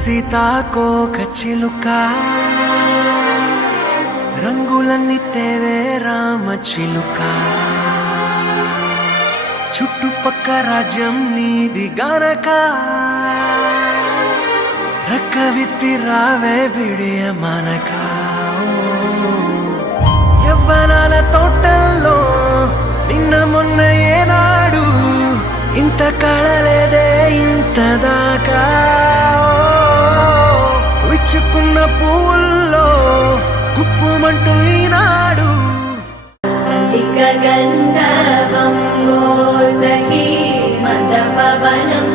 సీతాకోక చిలుక రంగులన్నీ తేవే రామ చిలుక చుట్టుపక్క రాజ్యం నీది గనక రెక్క విప్పి రావే బిడియ మనక యవ్వనాల తోటల్లో నిన్న మొన్న ఏనాడు ఇంత కళలేదే ఇంత దాకా విచ్చుకున్న పూల్లో కుప్పుమంటూ ఈనాడు గంధవం సఖీ మద పవనం